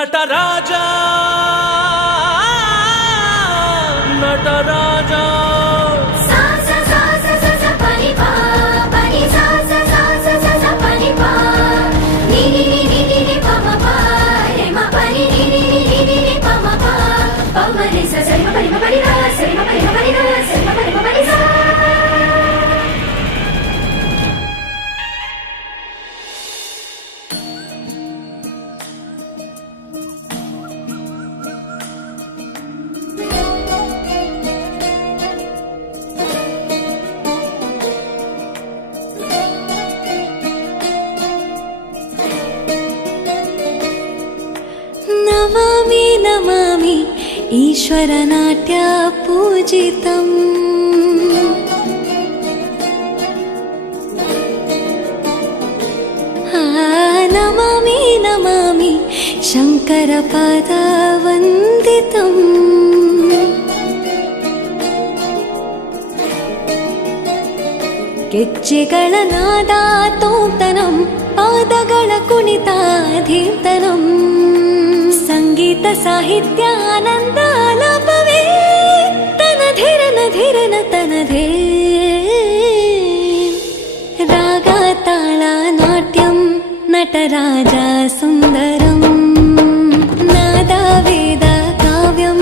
ನಟರಾಜ ನಟರಾಜ ನಮಾಮಿ ನಮಾಮಿ ಈಶ್ವರ ನಾಟ್ಯ ಪೂಜಿತಂ ನಮಾಮಿ ನಮಾಮಿ ಶಂಕರ ಪಾದ ವಂದಿತಂ ಗೆಜ್ಜೆಗಳ ನಾದ ತೋಂತನಂ ಪಾದಗಳ ಕುಣಿತಾಧೀರ್ತನಂ ಸಂಗೀತ ಸಾಹಿತ್ಯ ಆನಂದ ಆಲಾಪವೇ ತನಧಿರನ ಧಿರನ ತನಧೇ ರಾಗ ತಾಳ ನಾಟ್ಯಂ ನಟರಾಜ ಸುಂದರಂ ನಾದ ವೇದ ಕಾವ್ಯಂ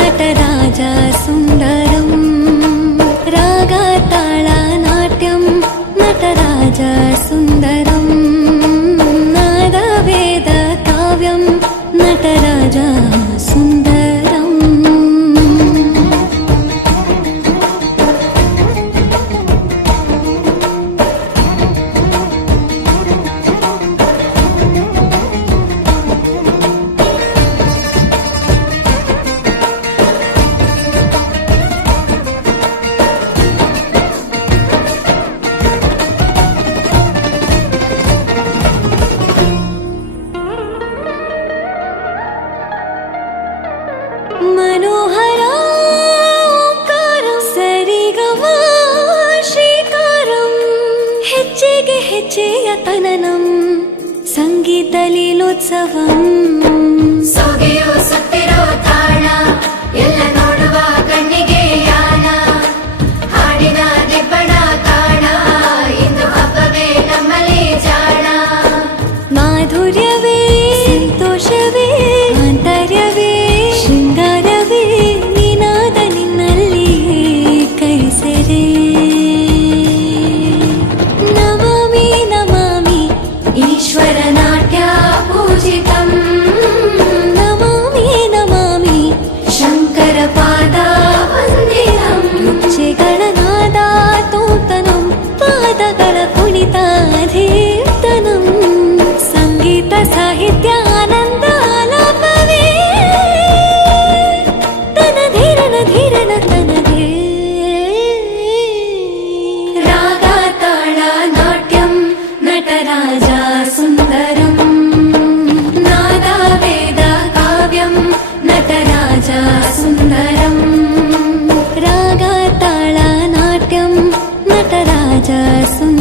ನಟರಾಜ ಸುಂದರಂ ರಾಗ ತಾಳ ನಾಟ್ಯಂ ನಟರಾಜ ಸುಂದರಂ ನಾದ ವೇದ ಕಾವ್ಯಂ ನಟರಾಜ ಸುಂದರಂ मनोहर ओंकारं सरिगम ಶ್ರೀಕಾರಂ ಹೆಜ್ಜೆಗೆ ಹೆಜ್ಜೆಯ ತನನಂ ಸಂಗೀತ ಲೀಲೋತ್ಸವಂ ಸೊಗೆಯೋ ಸುತ್ತಿರೋ ತಾಣ ಎಲ್ಲ ನೋಡುವ ಕಣ್ಣಿಗೆ ಯಾನ ಹಾಡಿನ ದಿಬ್ಬಣ ಕಾಣ ಇಂದು ಹಬ್ಬವೇ ನಮ್ಮಲ್ಲಿ ಜಾಣ ಮಾಧುರ್ಯವೇ ಸಂತೋಷವೇ ಆಂತರ್ಯವೇ ಶೃಂಗಾರವೇ ನಿನಾದ ನಿನ್ನಲ್ಲಿ ಕೈಸೆರೆ ನಮಾಮಿ ನಮಾಮಿ ಈಶ್ವರ ನಾಟ್ಯ ಪೂಜಿತಂ ನಮಾಮಿ ನಮಾಮಿ ಶಂಕರ ಪಾದ ವಂದಿತಂ ಗೆಜ್ಜೆಗಳ ನಾದ ತೋಂತನಂ ಪಾದಗಳ ಕುಣಿತಾಧೀರ್ತನಂ ಸಂಗೀತ ಸಾಹಿತ್ಯ ಆನಂದ ಆಲಾಪವೇ ತನಧಿರನ ಧಿರನ ತನಧೇ ರಾಗ ತಾಳ ನಾಟ್ಯಂ ನಟರಾಜ ಸುಂದರಂ ನಾದ ವೇದ ಕಾವ್ಯಂ ನಟರಾಜ ಸುಂದರಂ ರಾಗ ತಾಳ ನಾಟ್ಯಂ ನಟರಾಜ ಸುಂದರಂ